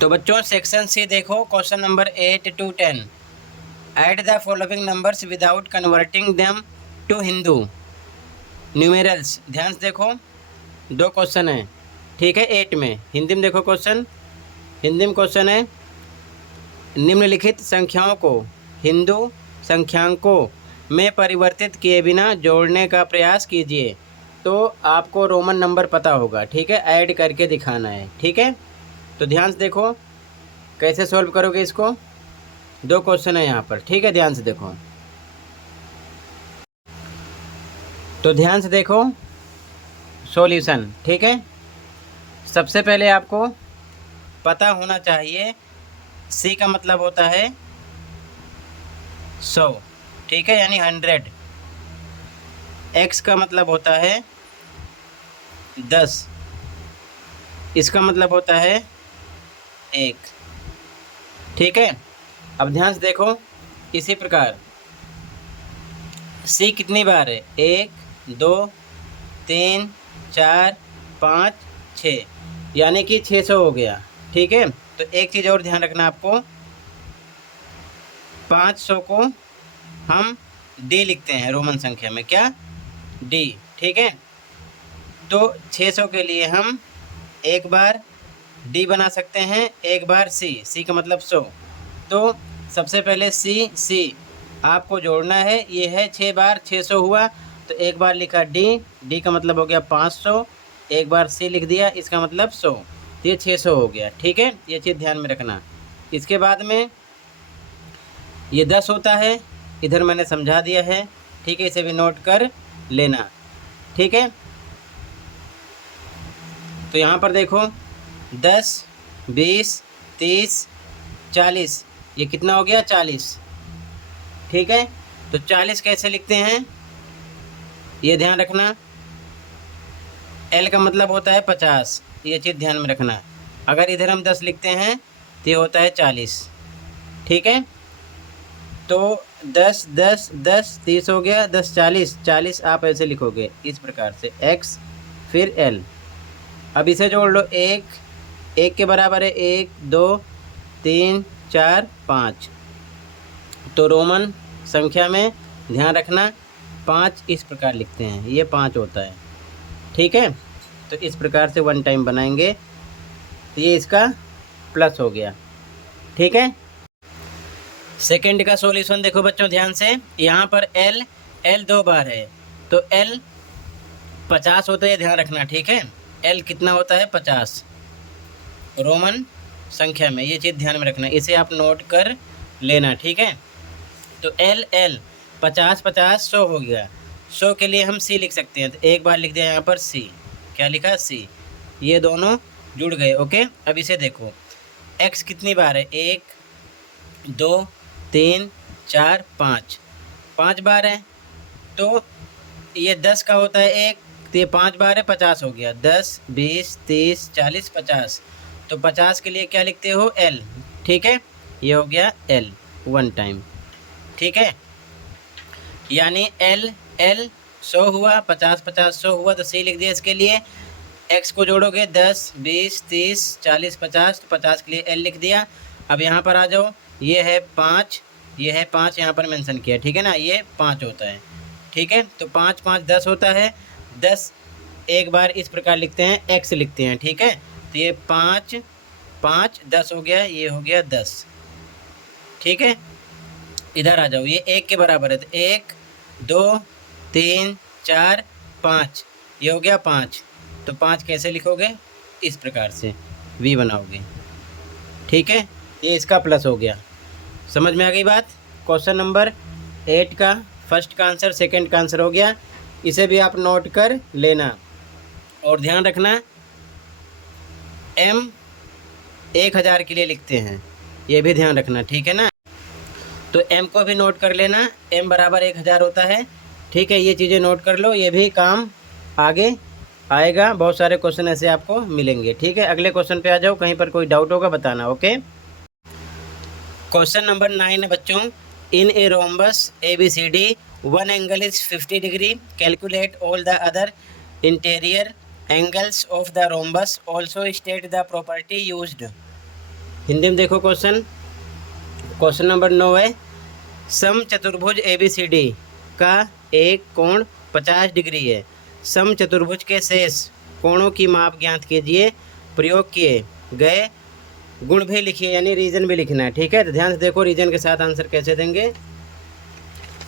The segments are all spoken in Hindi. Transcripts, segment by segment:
तो बच्चों सेक्शन सी देखो, question number 8 to 10। Add the following numbers without converting them to Hindu numerals. ध्यान से देखो, दो क्वेश्चन है, ठीक है। 8 में हिंदी में देखो क्वेश्चन, हिंदी में क्वेश्चन है, निम्नलिखित संख्याओं को हिंदू संख्यांकों में परिवर्तित किए बिना जोड़ने का प्रयास कीजिए। तो आपको रोमन नंबर पता होगा, ठीक है, ऐड करके दिखाना है, ठीक है। तो ध्यान से देखो कैसे सॉल्व करोगे इसको। दो क्वेश्चन है यहाँ पर, ठीक है, ध्यान से देखो। तो ध्यान से देखो सॉल्यूशन, ठीक है। सबसे पहले आपको पता होना चाहिए सी का मतलब होता है 100, ठीक है, यानी 100। एक्स का मतलब होता है 10, इसका मतलब होता है 1, ठीक है। अब ध्यान से देखो, इसी प्रकार सी कितनी बार है, 1 2 3 4 5 6, यानी कि 600 हो गया, ठीक है। तो एक चीज़ और ध्यान रखना आपको, 500 को हम डी लिखते हैं रोमन संख्या में, क्या, डी, ठीक है। तो 600 के लिए हम एक बार डी बना सकते हैं, एक बार सी, सी का मतलब 100। तो सबसे पहले सी आपको जोड़ना है, ये है 6 बार 600 हुआ, तो एक बार लिखा डी, डी का मतलब हो गया 500, एक बार सी लिख दिया, इसका मतलब 100, तो ये 600 हो गया, ठीक है। ये चीज़ ध्यान में रखना। इसके बाद में ये 10 होता है, इधर मैंने समझा दिया है, ठीक है, इसे भी नोट कर लेना, ठीक है। तो यहाँ पर देखो 10 20 30 40, ये कितना हो गया, 40, ठीक है। तो 40 कैसे लिखते हैं ये ध्यान रखना। एल का मतलब होता है 50, ये चीज़ ध्यान में रखना। अगर इधर हम 10 लिखते हैं तो ये होता है 40, ठीक है। तो 10 10 10 30 हो गया, 10 40 40 आप ऐसे लिखोगे इस प्रकार से, x फिर l। अब इसे जोड़ लो, एक के बराबर है 1 2 3 4 5। तो रोमन संख्या में ध्यान रखना 5 इस प्रकार लिखते हैं, ये 5 होता है, ठीक है। तो इस प्रकार से 1 टाइम बनाएंगे, तो ये इसका प्लस हो गया, ठीक है। सेकंड का सॉल्यूशन देखो बच्चों ध्यान से, यहाँ पर एल 2 बार है, तो एल 50 होता है, ध्यान रखना, ठीक है। एल कितना होता है, 50 रोमन संख्या में, ये चीज़ ध्यान में रखना, इसे आप नोट कर लेना, ठीक है। तो एल 50 50 100 हो गया, 100 के लिए हम सी लिख सकते हैं, तो एक बार लिख दिया यहाँ पर सी, क्या लिखा, सी, ये दोनों जुड़ गए, ओके। अब इसे देखो, एक्स कितनी बार है, 1 2 3 4 5, 5 बार है। तो ये 10 का होता है 1, तो ये 5 बार है, 50 हो गया, 10 20 30 40 50। तो 50 के लिए क्या लिखते हो, एल, ठीक है, ये हो गया एल 1 टाइम, ठीक है। यानी एल 100 हुआ, 50 50 100 हुआ, तो सी लिख दिया इसके लिए। एक्स को जोड़ोगे 10 20 30 40 50, तो 50 के लिए एल लिख दिया। अब यहाँ पर आ जाओ, ये है 5, ये है 5 यहाँ पर मेंशन किया, ठीक है ना, ये 5 होता है, ठीक है। तो 5 5 10 होता है, 10 एक बार इस प्रकार लिखते हैं, एक्स लिखते हैं, ठीक है। तो ये 5 5 10 हो गया, ये हो गया 10, ठीक है। इधर आ जाओ, ये 1 के बराबर है, तो 1 2 3 4 5, ये हो गया 5। तो 5 कैसे लिखोगे, इस प्रकार से v बनाओगे, ठीक है। ये इसका प्लस हो गया, समझ में आ गई बात। क्वेश्चन नंबर 8 का फर्स्ट का आंसर सेकंड का आंसर हो गया, इसे भी आप नोट कर लेना। और ध्यान रखना m 1000 के लिए लिखते हैं, ये भी ध्यान रखना, ठीक है ना। तो m को भी नोट कर लेना, m बराबर 1000 होता है, ठीक है। ये चीज़ें नोट कर लो, ये भी काम आगे आएगा, बहुत सारे क्वेश्चन ऐसे आपको मिलेंगे, ठीक है। अगले क्वेश्चन पे आ जाओ, कहीं पर कोई डाउट होगा बताना, ओके। क्वेश्चन नंबर 9 है बच्चों, in a rhombus ABCD one angle is 50 degree, calculate all the other interior angles of the rhombus, also state the property used. Hindi में देखो क्वेश्चन नंबर 9 है, सम चतुर्भुज ABCD का एक कोण 50 डिग्री है, सम चतुर्भुज के शेष कोणों की माप ज्ञात कीजिए, प्रयोग किए गए गुण भी लिखिए, यानी रीजन भी लिखना है। ठीक है, तो ध्यान से देखो रीजन के साथ आंसर कैसे देंगे।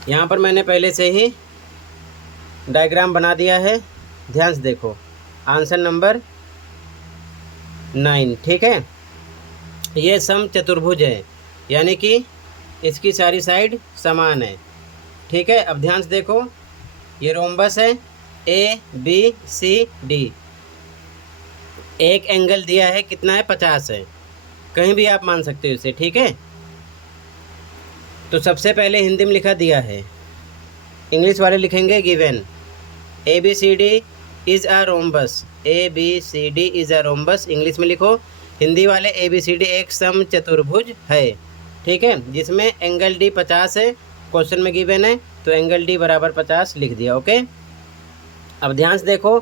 यहाँ पर मैंने पहले से ही डायग्राम बना दिया है, ध्यान से देखो आंसर नंबर 9। ठीक है, ये सम चतुर्भुज है, यानी कि इसकी सारी साइड समान है। ठीक है, अब ध्यान से देखो ये रोम्बस है ABCD, एक एंगल दिया है कितना है 50 है, कहीं भी आप मान सकते हो इसे। ठीक है, तो सबसे पहले हिंदी में लिखा दिया है, इंग्लिश वाले लिखेंगे given ABCD is a rhombus, ABCD is a rhombus English में लिखो, हिंदी वाले ABCD एक सम चतुर्भुज है। ठीक है, जिसमें एंगल D 50 है, क्वेश्चन में गिवन है तो एंगल D बराबर 50 लिख दिया। ओके, अब ध्यान से देखो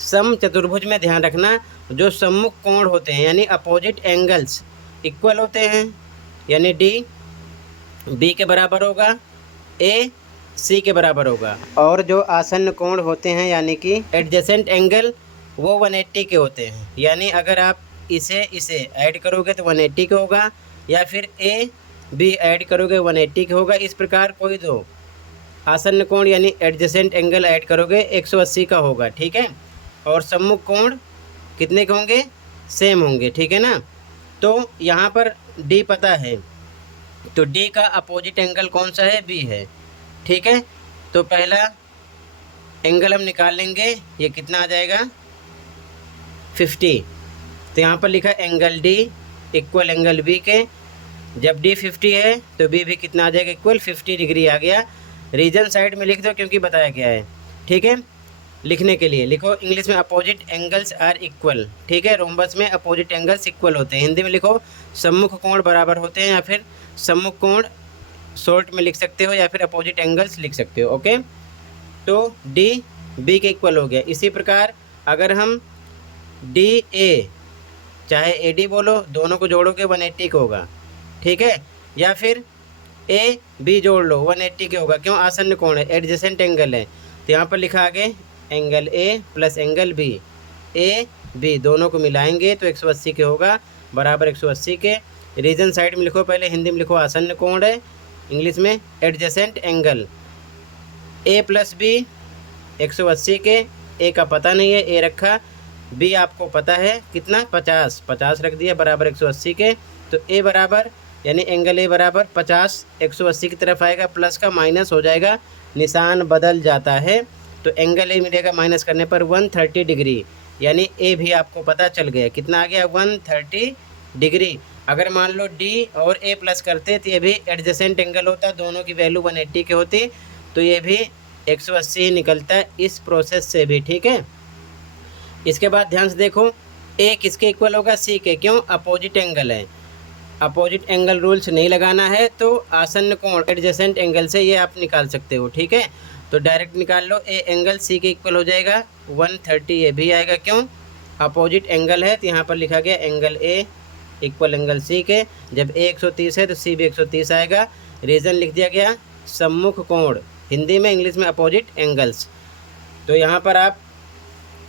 सम चतुर्भुज में ध्यान रखना जो सम्मुख कोण होते हैं यानी अपोजिट एंगल्स इक्वल होते हैं, यानी D B के बराबर होगा, A C के बराबर होगा, और जो आसन्न कोण होते हैं यानी कि एडजेसेंट एंगल वो 180 के होते हैं, यानी अगर आप इसे ऐड करोगे तो 180 का होगा, या फिर A B ऐड करोगे 180 का होगा। इस प्रकार कोई दो आसन्न कोण यानी एडजेसेंट एंगल ऐड करोगे 180 का होगा। ठीक है, और सम्मुख कोण कितने के होंगे, सेम होंगे। ठीक है ना, तो यहाँ पर D पता है, तो D का अपोजिट एंगल कौन सा है, B है। ठीक है, तो पहला एंगल हम निकाल लेंगे, ये कितना आ जाएगा 50, तो यहाँ पर लिखा angle D equal angle B के, जब D 50 है तो B भी कितना आ जाएगा, इक्वल 50 डिग्री आ गया। रीजन साइड में लिख दो क्योंकि बताया गया है। ठीक है, लिखने के लिए लिखो इंग्लिश में अपोजिट एंगल्स आर इक्वल। ठीक है, रोम्बस में अपोजिट एंगल्स इक्वल होते हैं, हिंदी में लिखो सम्मुख कोण बराबर होते हैं, या फिर सम्मुख कोण शॉर्ट में लिख सकते हो, या फिर अपोजिट एंगल्स लिख सकते हो। ओके, तो D B के इक्वल हो गया। इसी प्रकार अगर हम DA चाहे AD बोलो, दोनों को जोड़ोगे 180 का होगा। ठीक है, या फिर AB जोड़ लो 180 के होगा, क्यों, आसन्न कोण है, एडजेसेंट एंगल है, तो यहाँ पर लिखा आगे angle A plus angle B, AB दोनों को मिलाएंगे तो 180 के होगा, बराबर 180 के। रीजन साइड में लिखो, पहले हिंदी में लिखो आसन्न कोण है, इंग्लिश में adjacent angle, A plus B 180 के, A का पता नहीं है, A रखा, B आपको पता है कितना 50 रख दिया, बराबर 180 के। तो A बराबर यानी एंगल A बराबर 50 180 की तरफ आएगा, प्लस का माइनस हो जाएगा, निशान बदल जाता है, तो एंगल A मिलेगा माइनस करने पर 130 डिग्री, यानी A भी आपको पता चल गया कितना आ गया 130 डिग्री। अगर मान लो D और A प्लस करते तो ये भी एडजेसेंट एंगल होता, दोनों की वैल्यू 180 की होती, तो ये भी 180 निकलता है इस प्रोसेस से भी। ठीक है, इसके बाद ध्यान से देखो A किसके इक्वल होगा, C के, क्यों, अपोजिट एंगल है, अपोजिट एंगल रूल्स नहीं लगाना है तो आसन्न कोण एडजेसेंट एंगल से ये आप निकाल सकते हो। ठीक है, तो डायरेक्ट निकाल लो, A एंगल C के इक्वल हो जाएगा 130, ये भी आएगा, क्यों, अपोजिट एंगल है, तो यहाँ पर लिखा गया angle A equal angle C के, जब A 130 है तो C भी 130 आएगा। रीज़न लिख दिया गया सम्मुख कोण, हिंदी में इंग्लिश में अपोजिट एंगल्स, तो यहाँ पर आप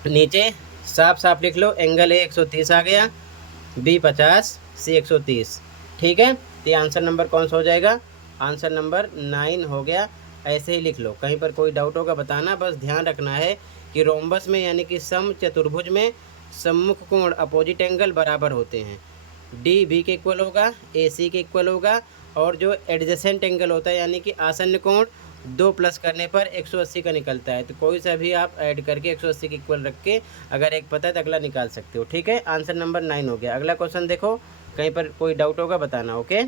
नीचे साफ साफ लिख लो एंगल A 130 आ गया, B 50, C 130। ठीक है, तो ये आंसर नंबर कौन सा हो जाएगा, आंसर नंबर 9 हो गया। ऐसे ही लिख लो, कहीं पर कोई डाउट होगा बताना, बस ध्यान रखना है कि रोम्बस में यानी कि सम चतुर्भुज में सम्मुख कोण अपोजिट एंगल बराबर होते हैं, D B के इक्वल होगा, A C के इक्वल होगा, और जो एडजेसेंट एंगल होता है यानी कि आसन्न कोण 2 प्लस करने पर 180 का निकलता है, तो कोई सा भी आप ऐड करके 180 के इक्वल रख के अगर एक पता है तो अगला निकाल सकते हो। ठीक है, आंसर नंबर 9 हो गया। अगला क्वेश्चन देखो, कहीं पर कोई डाउट होगा बताना। ओके,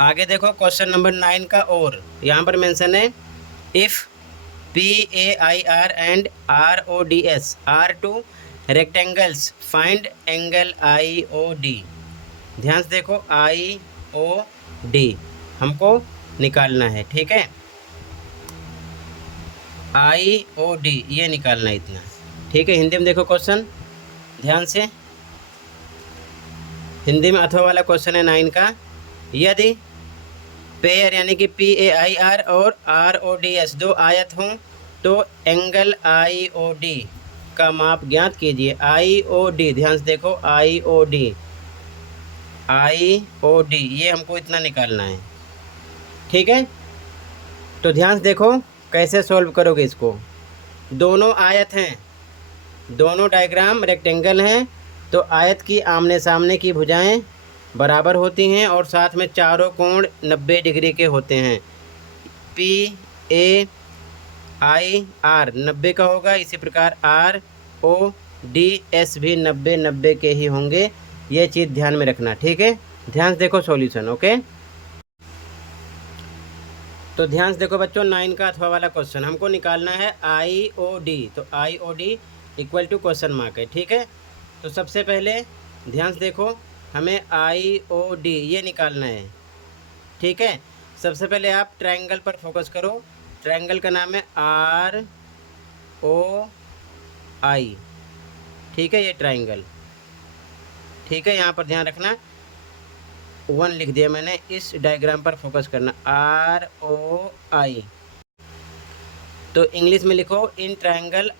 आगे देखो क्वेश्चन नंबर 9 का, और यहाँ पर मेंशन है if PAIR and RODS are two rectangles find angle IOD। ध्यान से देखो IOD हमको निकालना है। ठीक है, IOD ये निकालना है इतना। ठीक है, हिंदी में देखो क्वेश्चन ध्यान से, हिंदी में अथवा वाला क्वेश्चन है 9 का। यदि पेयर यानी कि PAIR और RODS दो आयत हों तो एंगल IOD का माप ज्ञात कीजिए। IOD, ध्यान से देखो, IOD ये हमको इतना निकालना है, ठीक है। तो ध्यान से देखो कैसे सॉल्व करोगे इसको। दोनों आयत हैं, दोनों डायग्राम रेक्टेंगल हैं, तो आयत की आमने सामने की भुजाएं बराबर होती हैं और साथ में चारों कोण 90 डिग्री के होते हैं। PAIR 90 का होगा, इसी प्रकार RODS भी 90 के ही होंगे। ये चीज़ ध्यान में रखना, ठीक है। ध्यान से देखो सॉल्यूशन, ओके। तो ध्यान से देखो बच्चों, 9 का अथवा वाला क्वेश्चन हमको निकालना है IOD। तो IOD equal to question mark है, ठीक है। तो सबसे पहले ध्यान से देखो, हमें IOD ये निकालना है, ठीक है। सबसे पहले आप ट्रायंगल पर फोकस करो। ट्रायंगल का नाम है ROI, ठीक है, ये ट्रायंगल, ठीक है। यहाँ पर ध्यान रखना, 1 लिख दिया मैंने। इस डायग्राम पर फोकस करना, ROI। तो इंग्लिश में लिखो इन ट्रायंगल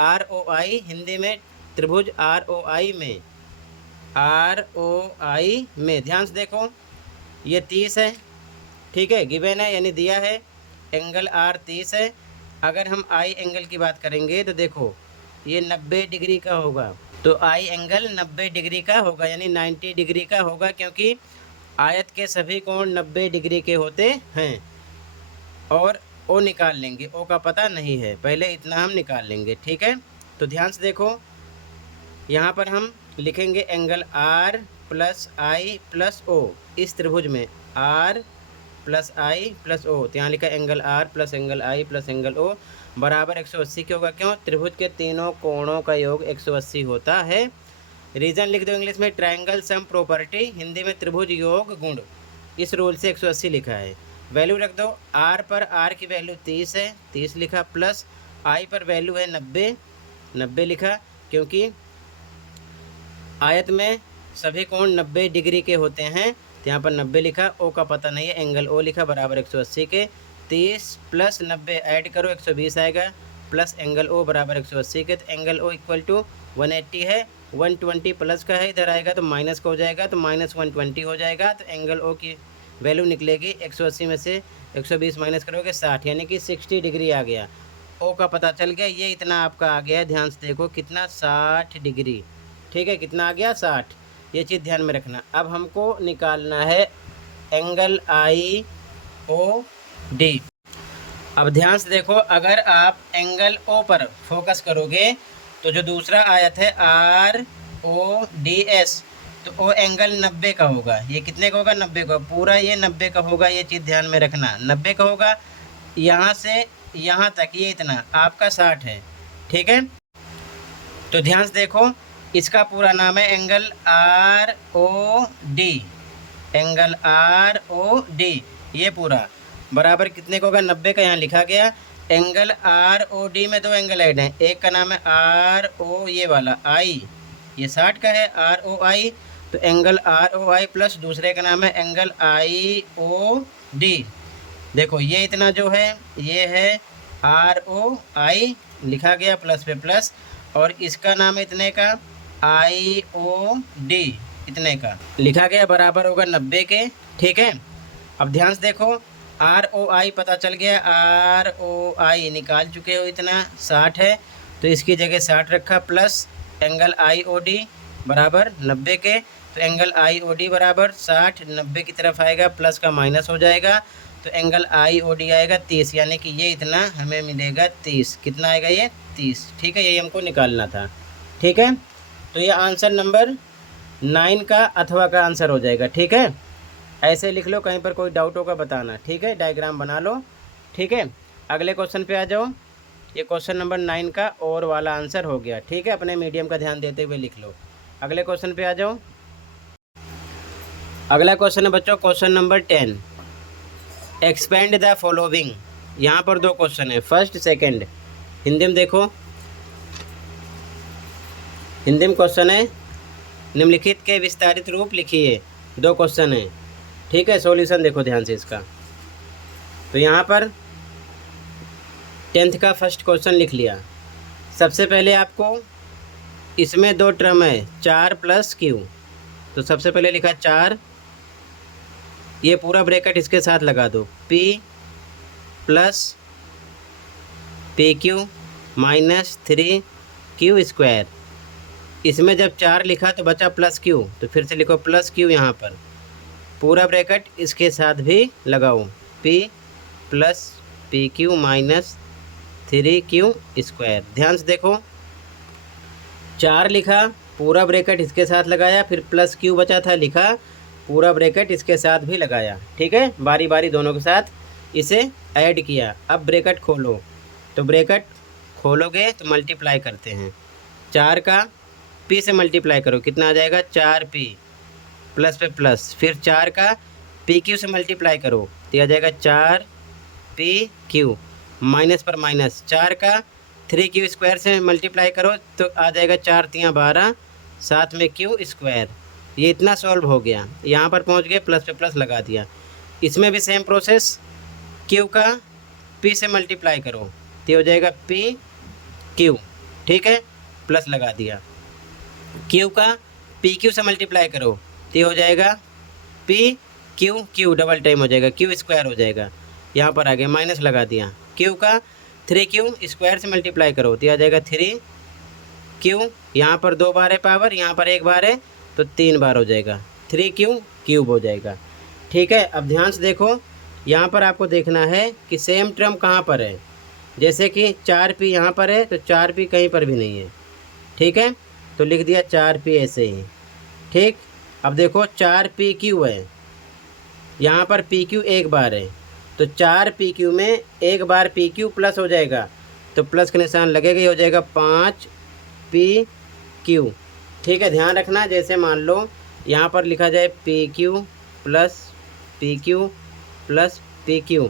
ROI, हिंदी में त्रिभुज ROI में ध्यान से देखो, ये 30 है, ठीक है, गिवन है यानी दिया है। एंगल R 30 है। अगर हम I एंगल की बात करेंगे तो देखो ये 90 डिग्री का होगा। तो I एंगल 90 डिग्री का होगा यानी 90 डिग्री का होगा, क्योंकि आयत के सभी कोण 90 डिग्री के होते हैं। और O निकाल लेंगे, O का पता नहीं है, पहले इतना हम निकाल लेंगे, ठीक है। तो ध्यान से देखो, यहाँ पर हम लिखेंगे angle R plus I plus O। इस त्रिभुज में R plus I plus O, तो यहाँ लिखा angle R plus angle I plus angle O बराबर 180 के होगा। क्यों? त्रिभुज के तीनों कोणों का योग 180 होता है। रीजन लिख दो इंग्लिश में, ट्रायंगल सम प्रॉपर्टी, हिंदी में त्रिभुज योग गुण। इस रूल से 180 लिखा है। वैल्यू रख दो, R पर R की वैल्यू 30 है, 30 लिखा, प्लस I पर वैल्यू है 90, 90 लिखा, क्योंकि आयत में सभी कोण 90 डिग्री के होते हैं, तो यहाँ पर 90 लिखा। O का पता नहीं है, एंगल O लिखा बराबर 180 के। 30 प्लस 90 ऐड करो 120 आएगा, प्लस एंगल O बराबर 180 के। तो एंगल O इक्वल टू 180 है, 120 प्लस का है, इधर आएगा तो माइनस का हो जाएगा, तो माइनस 120 हो जाएगा। तो एंगल O की वैल्यू निकलेगी 180 में से 120 माइनस करोगे 60, यानी कि 60 डिग्री आ गया। O का पता चल गया, ये इतना आपका आ गया। ध्यान से देखो कितना, 60 डिग्री, ठीक है, कितना आ गया, 60। ये चीज़ ध्यान में रखना। अब हमको निकालना है एंगल IOD। अब ध्यान से देखो, अगर आप एंगल O पर फोकस करोगे तो जो दूसरा आयत है RODS, तो O एंगल 90 का होगा। ये कितने का होगा, 90 का, पूरा ये 90 का होगा। ये चीज़ ध्यान में रखना, 90 का होगा। यहाँ से यहाँ तक ये इतना आपका 60 है, ठीक है। तो ध्यान से देखो, इसका पूरा नाम है एंगल ROD, एंगल ROD, ये पूरा बराबर कितने का होगा, 90 का। यहाँ लिखा गया एंगल ROD में दो एंगल ऐड हैं, एक का नाम है RO, ये वाला I, ये 60 का है ROI। तो एंगल ROI प्लस दूसरे का नाम है एंगल IOD। देखो ये इतना जो है ये है ROI लिखा गया प्लस पे प्लस, और इसका नाम इतने का IOD इतने का लिखा गया, बराबर होगा 90 के, ठीक है। अब ध्यान से देखो, ROI पता चल गया, ROI निकाल चुके हो, इतना 60 है, तो इसकी जगह 60 रखा, प्लस एंगल IOD बराबर 90 के। तो एंगल IOD बराबर 60, 90 की तरफ आएगा, प्लस का माइनस हो जाएगा, तो एंगल IOD आएगा 30, यानी कि ये इतना हमें मिलेगा 30। कितना आएगा, ये 30, ठीक है। यही हमको निकालना था, ठीक है। तो ये आंसर नंबर 9 का अथवा का आंसर हो जाएगा, ठीक है। ऐसे लिख लो, कहीं पर कोई डाउट होगा बताना, ठीक है। डायग्राम बना लो, ठीक है। अगले क्वेश्चन पे आ जाओ। ये क्वेश्चन नंबर 9 का और वाला आंसर हो गया, ठीक है। अपने मीडियम का ध्यान देते हुए लिख लो। अगले क्वेश्चन पे आ जाओ। अगला क्वेश्चन है बच्चों question number 10, expand the following. यहाँ पर दो क्वेश्चन है, फर्स्ट सेकंड। हिंदी में देखो, हिंदी में क्वेश्चन है निम्नलिखित के विस्तारित रूप लिखिए। 2 क्वेश्चन है, ठीक है। सॉल्यूशन देखो ध्यान से इसका। तो यहाँ पर 10th का फर्स्ट क्वेश्चन लिख लिया। सबसे पहले आपको इसमें 2 टर्म है 4 प्लस क्यू, तो सबसे पहले लिखा 4, ये पूरा ब्रैकेट इसके साथ लगा दो, p plus P Q minus 3q square. इसमें जब 4 लिखा तो बचा प्लस क्यू, तो फिर से लिखो प्लस क्यू, यहाँ पर पूरा ब्रैकेट इसके साथ भी लगाओ, p plus P Q minus 3q square. ध्यान से देखो, 4 लिखा, पूरा ब्रैकेट इसके साथ लगाया, फिर प्लस क्यू बचा था लिखा, पूरा ब्रैकेट इसके साथ भी लगाया, ठीक है। बारी बारी दोनों के साथ इसे ऐड किया। अब ब्रैकेट खोलो, तो ब्रैकेट खोलोगे तो मल्टीप्लाई करते हैं। 4 का p से मल्टीप्लाई करो, कितना आ जाएगा 4p प्लस पे प्लस, फिर 4 का pq से मल्टीप्लाई करो तो आ जाएगा 4pq माइनस पर माइनस, 4 का 3q स्क्वायर से मल्टीप्लाई करो तो आ जाएगा 4 3 12, साथ में q स्क्वायर। ये इतना सॉल्व हो गया, यहाँ पर पहुँच गए, प्लस पे प्लस लगा दिया। इसमें भी सेम प्रोसेस, q का p से मल्टीप्लाई करो तो हो जाएगा pq, ठीक है, प्लस लगा दिया। q का pq से मल्टीप्लाई करो तो हो जाएगा pq डबल टाइम हो जाएगा, q स्क्वायर हो जाएगा, यहाँ पर आ गया, माइनस लगा दिया। q का 3q स्क्वायर से मल्टीप्लाई करो तो आ जाएगा 3q, यहाँ पर 2 बार है पावर, यहाँ पर 1 बार है तो 3 बार हो जाएगा, 3q क्यूब हो जाएगा, ठीक है। अब ध्यान से देखो, यहाँ पर आपको देखना है कि सेम टर्म कहाँ पर है। जैसे कि 4p यहाँ पर है तो 4p कहीं पर भी नहीं है, ठीक है, तो लिख दिया 4p ऐसे ही, ठीक। अब देखो 4pq है, यहाँ पर pq 1 बार है, तो 4pq में 1 बार pq प्लस हो जाएगा, तो प्लस का निशान लगेगा, ही हो जाएगा 5pq, ठीक है। ध्यान रखना, जैसे मान लो यहाँ पर लिखा जाए pq plus pq plus pq,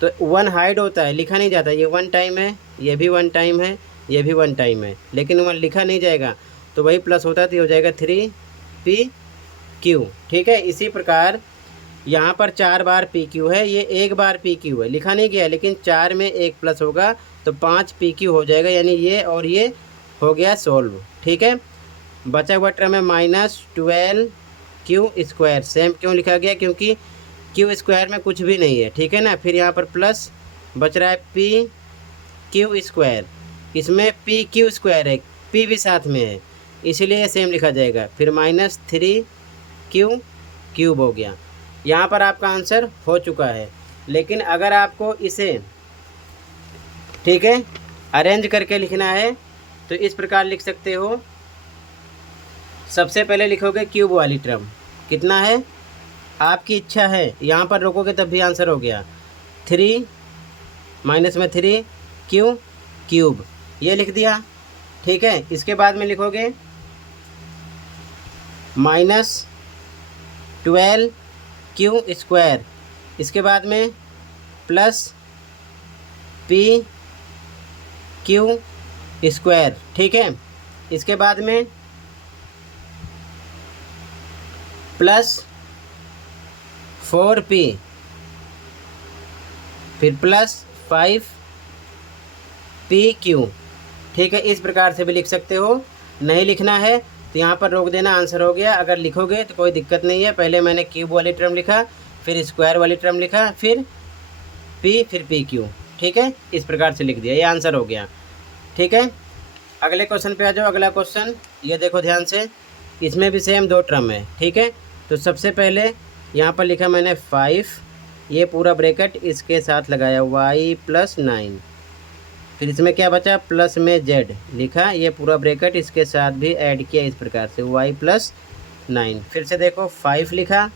तो 1 हाइड होता है, लिखा नहीं जाता, ये 1 टाइम है, ये भी 1 टाइम है, ये भी 1 टाइम है, लेकिन 1 लिखा नहीं जाएगा, तो वही प्लस होता है तो हो जाएगा 3pq, ठीक है। इसी प्रकार यहाँ पर 4 बार pq है, ये 1 बार pq है, लिखा नहीं गया, लेकिन 4 में 1 प्लस होगा तो 5pq हो जाएगा, यानी ये और ये हो गया सॉल्व, ठीक है। बचा हुआ टर्म है -12q स्क्वायर। सेम क्यों लिखा गया, क्योंकि q स्क्वायर में कुछ भी नहीं है, ठीक है ना। फिर यहाँ पर प्लस बच रहा है pq स्क्वायर, इसमें pq स्क्वायर है, p भी साथ में है, इसीलिए सेम लिखा जाएगा। फिर -3q क्यूब हो गया। यहाँ पर आपका आंसर हो चुका है। लेकिन अगर आपको इसे, ठीक है, अरेंज करके लिखना है तो इस प्रकार लिख सकते हो। सबसे पहले लिखोगे क्यूब वाली टर्म, कितना है आपकी इच्छा है, यहाँ पर रोकोगे तब भी आंसर हो गया, 3 माइनस में 3q क्यूब, ये लिख दिया, ठीक है। इसके बाद में लिखोगे -12q स्क्वायर, इसके बाद में प्लस pq स्क्वायर, ठीक है। इसके बाद में प्लस 4p, फिर प्लस 5pq, ठीक है। इस प्रकार से भी लिख सकते हो। नहीं लिखना है तो यहाँ पर रोक देना, आंसर हो गया। अगर लिखोगे तो कोई दिक्कत नहीं है। पहले मैंने क्यूब वाली टर्म लिखा, फिर स्क्वायर वाली टर्म लिखा, फिर p, फिर pq, ठीक है। इस प्रकार से लिख दिया, ये आंसर हो गया, ठीक है। अगले क्वेश्चन पे आ जाओ। अगला क्वेश्चन ये देखो ध्यान से, इसमें भी सेम 2 टर्म है, ठीक है। तो सबसे पहले यहाँ पर लिखा मैंने 5, ये पूरा ब्रैकेट इसके साथ लगाया y + 9, फिर इसमें क्या बचा, प्लस में z लिखा, ये पूरा ब्रैकेट इसके साथ भी ऐड किया, इस प्रकार से y + 9। फिर से देखो 5 लिखा,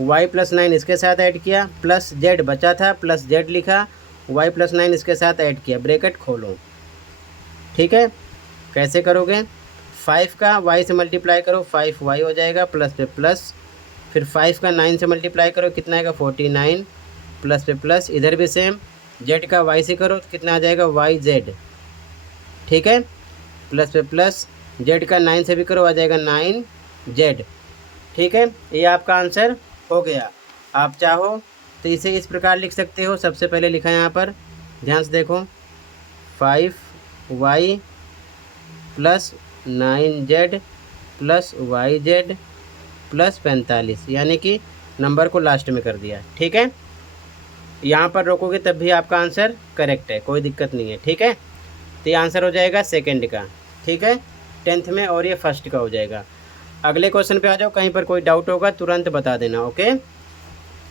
y + 9 इसके साथ ऐड किया, प्लस z बचा था, प्लस z लिखा, y + 9 इसके साथ ऐड किया, ब्रैकेट खोलो, ठीक है। कैसे करोगे, 5 का y से मल्टीप्लाई करो, 5y हो जाएगा, प्लस पे प्लस, फिर 5 का 9 से मल्टीप्लाई करो, कितना आएगा 49, प्लस पे प्लस, इधर भी सेम, z का y से करो तो कितना आ जाएगा yz, ठीक है, प्लस पे प्लस, जेड का 9 से भी करो, आ जाएगा 9 जेड। ठीक है, ये आपका आंसर हो गया। आप चाहो तो इसे इस प्रकार लिख सकते हो। सबसे पहले लिखा है यहाँ पर, ध्यान से देखो, 5y plus 9z plus yz plus 45, यानी कि नंबर को लास्ट में कर दिया। ठीक है, यहाँ पर रोकोगे तब भी आपका आंसर करेक्ट है, कोई दिक्कत नहीं है। ठीक है, तो ये आंसर हो जाएगा सेकंड का। ठीक है, 10th में, और ये फर्स्ट का हो जाएगा। अगले क्वेश्चन पे आ जाओ, कहीं पर कोई डाउट होगा तुरंत बता देना। ओके,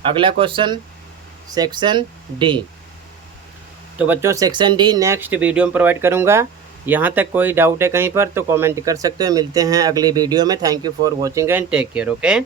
अगला क्वेश्चन सेक्शन डी। तो बच्चों सेक्शन डी नेक्स्ट वीडियो में प्रोवाइड करूँगा। यहाँ तक कोई डाउट है कहीं पर तो कमेंट कर सकते हो। मिलते हैं अगली वीडियो में। Thank you for watching and take care. Okay.